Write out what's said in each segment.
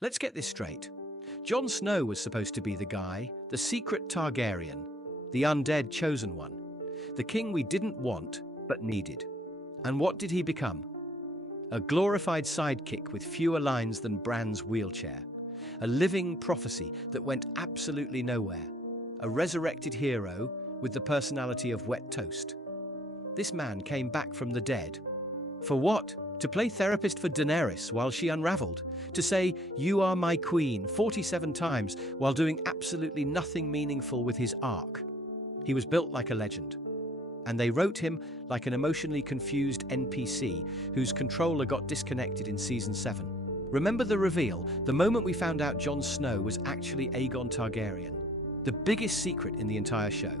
Let's get this straight. Jon Snow was supposed to be the guy, the secret Targaryen, the undead chosen one, the king we didn't want but needed. And what did he become? A glorified sidekick with fewer lines than Bran's wheelchair. A living prophecy that went absolutely nowhere. A resurrected hero with the personality of wet toast. This man came back from the dead. For what? To play therapist for Daenerys while she unraveled. To say, "You are my queen," 47 times while doing absolutely nothing meaningful with his arc. He was built like a legend. And they wrote him like an emotionally confused NPC whose controller got disconnected in Season 7. Remember the reveal, the moment we found out Jon Snow was actually Aegon Targaryen? The biggest secret in the entire show.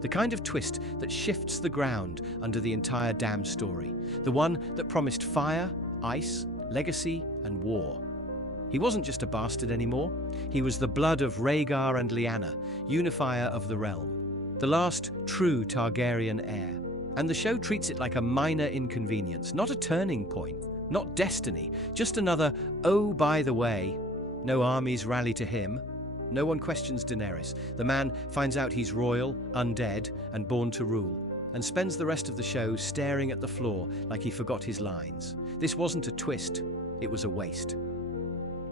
The kind of twist that shifts the ground under the entire damn story. The one that promised fire, ice, legacy, and war. He wasn't just a bastard anymore. He was the blood of Rhaegar and Lyanna, unifier of the realm. The last true Targaryen heir. And the show treats it like a minor inconvenience, not a turning point, not destiny, just another, oh, by the way. No armies rally to him. No one questions Daenerys. The man finds out he's royal, undead, and born to rule, and spends the rest of the show staring at the floor like he forgot his lines. This wasn't a twist, it was a waste.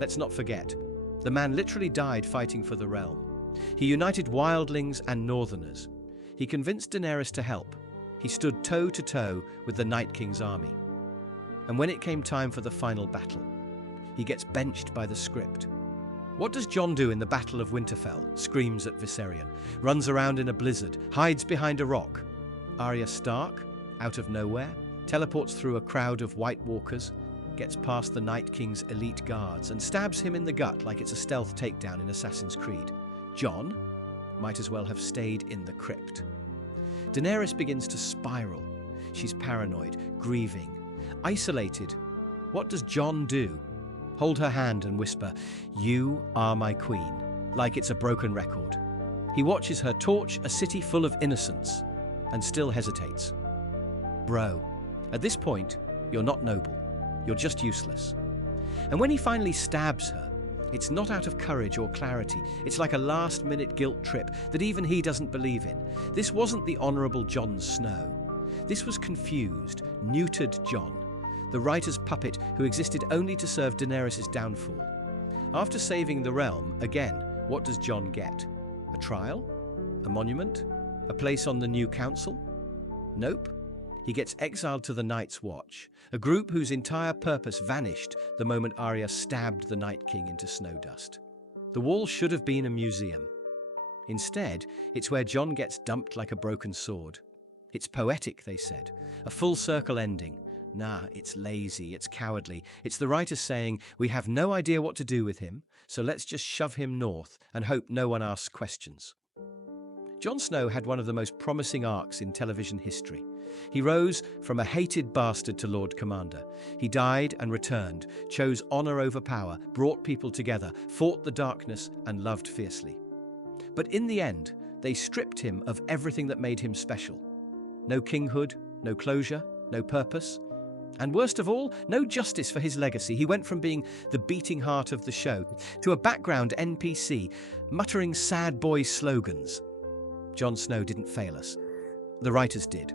Let's not forget, the man literally died fighting for the realm. He united wildlings and northerners. He convinced Daenerys to help. He stood toe-to-toe with the Night King's army. And when it came time for the final battle, he gets benched by the script. What does Jon do in the Battle of Winterfell? Screams at Viserion, runs around in a blizzard, hides behind a rock. Arya Stark, out of nowhere, teleports through a crowd of White Walkers, gets past the Night King's elite guards and stabs him in the gut like it's a stealth takedown in Assassin's Creed. Jon might as well have stayed in the crypt. Daenerys begins to spiral. She's paranoid, grieving, isolated. What does Jon do? Hold her hand and whisper, "You are my queen," like it's a broken record. He watches her torch a city full of innocents and still hesitates. Bro, at this point, you're not noble. You're just useless. And when he finally stabs her, it's not out of courage or clarity. It's like a last-minute guilt trip that even he doesn't believe in. This wasn't the honorable Jon Snow. This was confused, neutered Jon, the writer's puppet who existed only to serve Daenerys' downfall. After saving the realm, again, what does Jon get? A trial? A monument? A place on the new council? Nope. He gets exiled to the Night's Watch, a group whose entire purpose vanished the moment Arya stabbed the Night King into snow dust. The wall should have been a museum. Instead, it's where Jon gets dumped like a broken sword. It's poetic, they said, a full circle ending. Nah, it's lazy, it's cowardly. It's the writers saying, we have no idea what to do with him, so let's just shove him north and hope no one asks questions. Jon Snow had one of the most promising arcs in television history. He rose from a hated bastard to Lord Commander. He died and returned, chose honor over power, brought people together, fought the darkness, and loved fiercely. But in the end, they stripped him of everything that made him special. No kinghood, no closure, no purpose. And worst of all, no justice for his legacy. He went from being the beating heart of the show to a background NPC, muttering sad boy slogans. Jon Snow didn't fail us. The writers did.